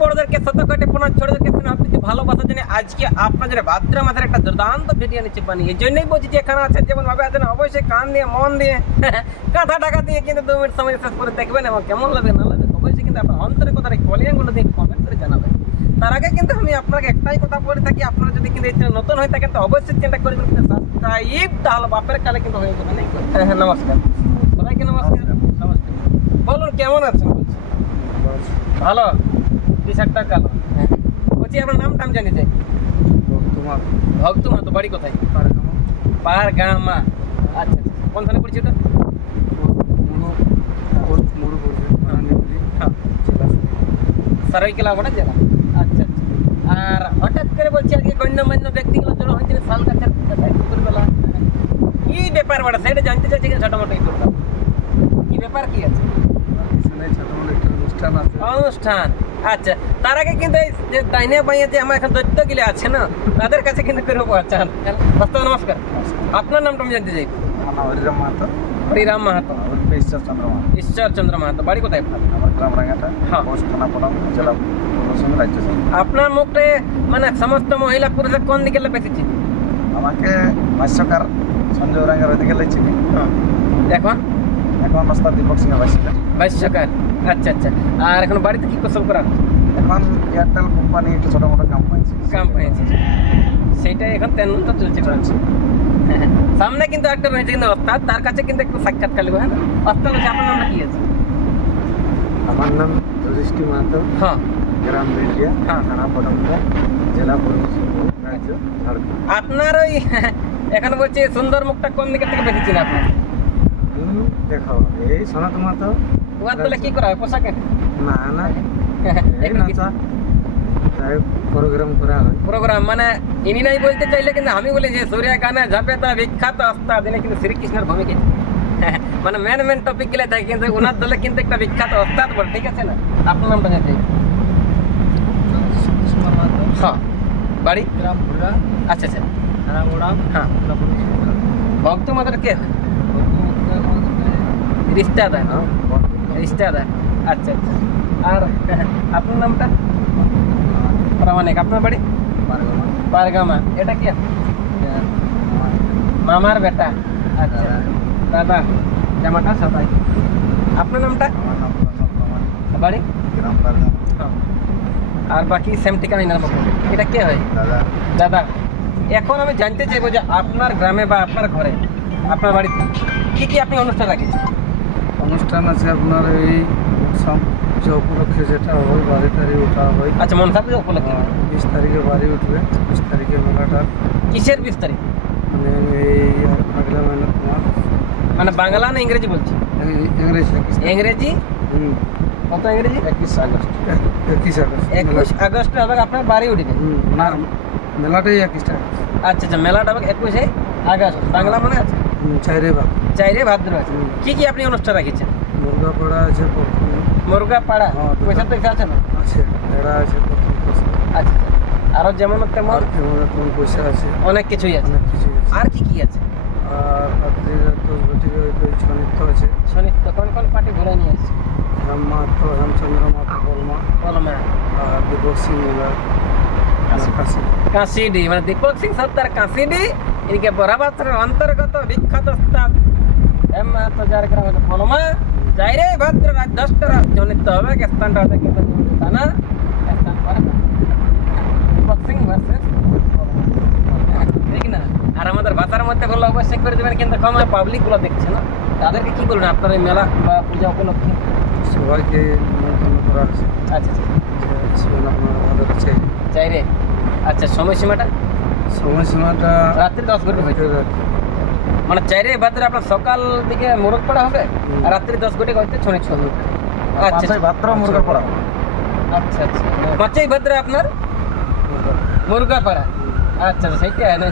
বড়দেরকে শতকোটি প্রণাম, ছোটদেরকে স্নেহ ভালোবাসা জানিয়ে আজকে আপনাদের ভাদ্র মাসের একটা দুর্দান্ত ভিডিও নিচ্ছে বানিয়ে। এই জন্যই বলছি যেখানে আছেন যেমন ভাবে আছেন অবশ্যই কান দিয়ে মন দিয়ে কাঁথা টাকা দিয়ে কিন্তু 2 মিনিট সময় শেষ করে দেখবেন এবং কেমন লাগে না লাগে অবশ্যই কিন্তু আপনার অন্তরের কথাটা কলিয়াগুলো দিয়ে কমেন্ট করে জানাবেন। তার আগে কিন্তু আমি আপনাকে একটাই কথা বলে থাকি, আপনারা যদি কিন্তু এই চ্যানেল নতুন হয়ে থাকেন তো অবশ্যই চিন্তা করবেন সাবস্ক্রাইব, তাহলে বাপের কালে কিন্তু হয়ে যাবে। হ্যাঁ নমস্কার সবাইকে, নমস্কার নমস্কার। বলুন কেমন আছেন? ভালো, টি শার্টটা কালো। বলছি আপনার নামটা আমি জানি যাই। ভক্তমা। তো বাড়ি কোথায়? পারগামা। আচ্ছা আচ্ছা, কোন থানা পড়ছি ওটা? সারাইকেলা বড় জেলা। আচ্ছা আচ্ছা। আর হঠাৎ করে বলছি আজকে গণ্যমান্য ব্যক্তিগুলো জড়ো হয়েছে শাল গাছের দুপুরবেলা, কি ব্যাপার বড় সেটা জানতে চাইছি ছোট মোটো করতাম, কি ব্যাপার কি আছে? অনুষ্ঠান। আচ্ছা, তার আগে কিন্তু এই যে ডাইনে বাইয়ে যে আমার এখন দৈত্য গিলে আছে না, তাদের কাছে কিন্তু করবো। আচ্ছা নমস্কার, আপনার নামটা আমি জানতে চাই। হরিরাম মাহাতো। ঈশ্বরচন্দ্র মাহাতো। বাড়ি কোথায়? আপনার মুখে মানে সমস্ত মহিলা পুরুষের কোন দিকে লেপেছি? আমাকে ভাষ্যকার সঞ্জয় রাঙ্গার ওইদিকে লেগেছি। এখন এখন রাস্তা দীপক সিংহ ভাষ্যকার। আচ্ছা আচ্ছা। আর এখন বাড়িতে কি কৌশল করা? এখন এয়ারটেল কোম্পানি একটু ছোট মোটো কাম পাইছে, সেইটাই এখন তেমন তো চলছে। সামনে কিন্তু একটা রয়েছে কিন্তু ওস্তাদ, তার কাছে কিন্তু একটু সাক্ষাৎকার নেবো। হ্যাঁ ওস্তাদ, আপনার নামটা কি আছে? আমার নাম যুধিষ্ঠি মাহাতো। হ্যাঁ, গ্রাম বেলজিয়া, থানা পটমদা, জেলা পূর্ব সিংভূম, রাজ্য ঝাড়খণ্ড। আপনার ওই এখন বলছি সুন্দর মুখটা কোন দিকে থেকে দেখেছেন আপনি? দেখো এই সনাত মাহাতো। ওয়ার তাহলে কি করা হয় পোশাকে? না না, এই নাচা প্রোগ্রাম করা হয়। প্রোগ্রাম মানে ইনি নাই বলতে চাইলে কিন্তু আমি বলি যে সূর্যা গানে ঝাপে তা বিখ্যাত ওস্তাদ, ইনি কিন্তু শ্রীকৃষ্ণের ভূমিকা মানে মেন টপিক গুলো থাকে, কিন্তু ওনার দলে কিন্তু একটা বিখ্যাত ওস্তাদ বল। ঠিক আছে না? আপনার নামটা জানতে? হ্যাঁ, বাড়ি গ্রাম ভুড়া। আচ্ছা আচ্ছা, থানা মোড়া। হ্যাঁ, ভক্ত মাদের কে রিস্তাদার? রিস্তাদার। আচ্ছা আচ্ছা। আর আপনার নামটা? প্রামাণিক। আপনার বাড়ি? পারগামা। এটা কি মামার বেটা? আচ্ছা দাদা, জামাটা সাদাই। আপনার নামটা? বাড়ি গ্রাম পারগামা। হ্যাঁ। আর বাকি সেম ঠিকানাই নাম। এটা কে হয়? দাদা। এখন আমি জানতে চাইবো যে আপনার গ্রামে বা আপনার ঘরে আপনার বাড়িতে কি কি আপনি অনুষ্ঠান রাখেছেন? অনুষ্ঠান আছে আপনার এই যে উপলক্ষে যেটা হয় বাড়ি টাড়ি ওঠা হয়। আচ্ছা, মনসা পুজো উপলক্ষে 20 তারিখে বাড়ি উঠবে, 20 তারিখে মেলাটা। কিসের 20 তারিখ? মানে এই বাংলা মেলা তোমার, মানে বাংলা না ইংরেজি বলছি? ইংরেজি। ইংরেজি কত? ইংরেজি 21 আগস্ট। 21 আগস্ট হবে আপনার বাড়ি উঠবে না, মেলাটাই 21 টাকা। আচ্ছা আচ্ছা, মেলাটা হবে 21 আগস্ট। বাংলা মানে আছে 4 ভাদ্র আছে। কি কি আপনি অনুষ্ঠান রাখেছেন? মুরগা পাড়া আছে, মুরগা পাড়া। পয়সা তো আছে না? আছে, ভেড়া আছে, আচ্ছা আরো যেমন তেমন পয়সা আছে, অনেক কিছুই আছে। অনেক কিছু আছে। আর কি কি আছে? আর রাত্রি 10 ঘটিকা ছনিত্য আছে। শনিত্য কোন কোন পার্টি ঘুরে নিয়ে আসছে? রামচন্দ্র মাহাতো কলমা। আর দীপক সিং মেলা কাশিডি, মানে দীপক সিং সত্তার কাশিডি। ইনকে বরাবাতের অন্তর্গত বিখ্যাত ওস্তাদ এম মাহাতো, যার গ্রাম হচ্ছে কলমা। যাইরে ভাদ্র রাত 10টা জনিত হবে। স্থানটা হচ্ছে কিন্তু থানা, স্থান পরে দীপক সিং ভার্সেস ঠিক না? আর আমাদের ভাষার মধ্যে বললে অবশ্যই করে দেবেন, কিন্তু কম পাবলিক গুলো দেখছে না, তাদেরকে কি করবেন আপনার এই মেলা বা পূজা উপলক্ষে? সবাইকে নিমন্ত্রণ করা আছে। আচ্ছা আচ্ছা, চাইরে। আচ্ছা, সময়সীমাটা? সময়সীমাটা রাত্রি 10 ঘটিকা হইতে মানে 4 ভাদ্র আপনার সকাল দিকে মুরগ পড়া হবে, আর রাত্রি 10 ঘটিকা হইতে ছনি ছ। আচ্ছা ভাদ্র মুরগা পড়া। আচ্ছা আচ্ছা, 5 ভাদ্র আপনার মুরগা পড়া। আচ্ছা সেইটা না,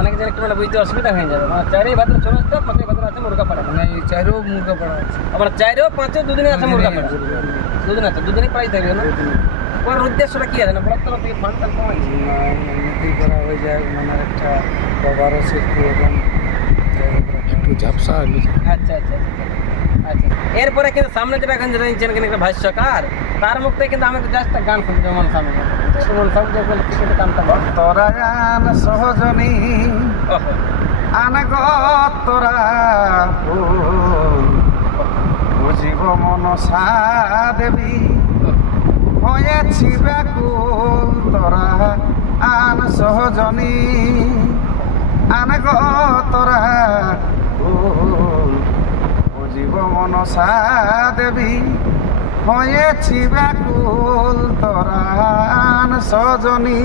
অনেক জন একটু মানে বুঝতে অসুবিধা হয়ে যাবে। মানে 4 ভাদ্র 5 ভাদ্র আছে মুরগা পড়া। মানে এই 4 মুরগা পড়া আছে। আবার 4 5 দুদিনে আছে মুরগা পড়া। দুদিন আছে, দুদিনে প্রায় থাকবে না? কোন উদ্দেশ্যটা কি আছে? না বড় তরফ থেকে ফান্ড টান কমাই উন্নতি করা হয়ে যায়, মানে একটা বাবারও শিল্পী এবং একটু ঝাপসা। আচ্ছা আচ্ছা আচ্ছা। এরপরে কিন্তু সামনে যেটা এখন যেটা একটা ভাষ্যকার তার মুখ থেকে কিন্তু আমি জাস্ট গান শুনছি মনসা পুজো মনসা পুজো বলে কিন্তু গানটা বল। তোরায়ান সহজনী আনগ তোরা বুঝিব মনসা দেবী হয়েছি ব্যাকুল তোরা আন সহজনী আনগ তোরা বুঝিব মনসা দেবী হয়েছি ব্যাকুল তোরা আন সহজনী।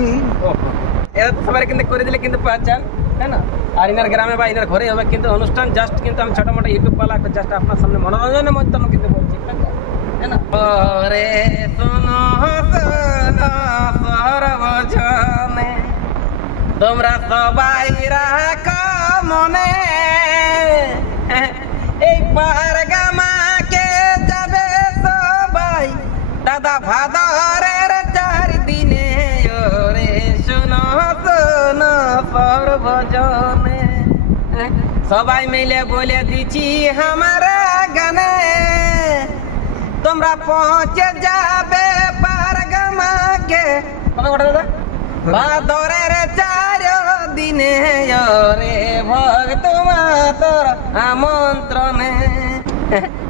এরা তো সবাই কিন্তু করে দিলে কিন্তু পাচ্ছেন তাই না। আর ইনার গ্রামে বা ইনার ঘরে হবে কিন্তু অনুষ্ঠান জাস্ট কিন্তু আমি ছোট মোটো ইউটিউব পালা জাস্ট আপনার সামনে মনোরঞ্জনের মধ্যে আমি কিন্তু বলছি তাই না। ওরে শোনো শোনো সর্বজনে তোমরা সবাই রাখো মনে এই পারগামাকে যাবে সবাই দাদা ভাদরের 4 দিনে। ওরে শোনো শোনো সর্বজনে সবাই মিলে বলে দিচ্ছি আমারা গানে তোমরা পৌঁছে যাবে পারগামাকে কত কথা দাদা ভাদরের 4 দিনে। ওরে ভক্ত মাতর আমন্ত্রণে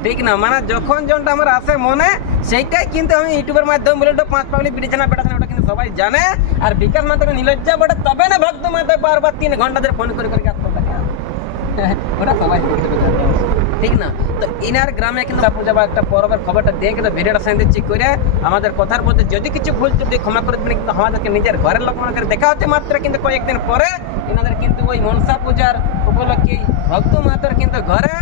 ঠিক না মানে যখন যনটা আমার আসে মনে সেইটাই কিন্তু আমি ইউটিউবের মাধ্যমে বলে 5 পাবলিক বিড়িছানা পেটাছানা ওটা কিন্তু সবাই জানে। আর বিকাশ মাত্র নিলজ্জা বটে তবে না ভক্ত মাতা বারবার 3 ঘন্টা ধরে ফোন করে আসতে থাকে ওটা সবাই ঠিক না। তো ইনার গ্রামে কিন্তু পূজা বা একটা পরবের খবরটা দিয়ে কিন্তু ভিডিওটা সেন্ড দিচ্ছি করে আমাদের কথার মধ্যে যদি কিছু ভুল যদি ক্ষমা করে দেবেন কিন্তু আমাদেরকে নিজের ঘরের লোক মনে করে দেখা হচ্ছে মাত্র কিন্তু কয়েকদিন পরে এনাদের কিন্তু ওই মনসা পূজার উপলক্ষে ভক্ত মাতার কিন্তু ঘরে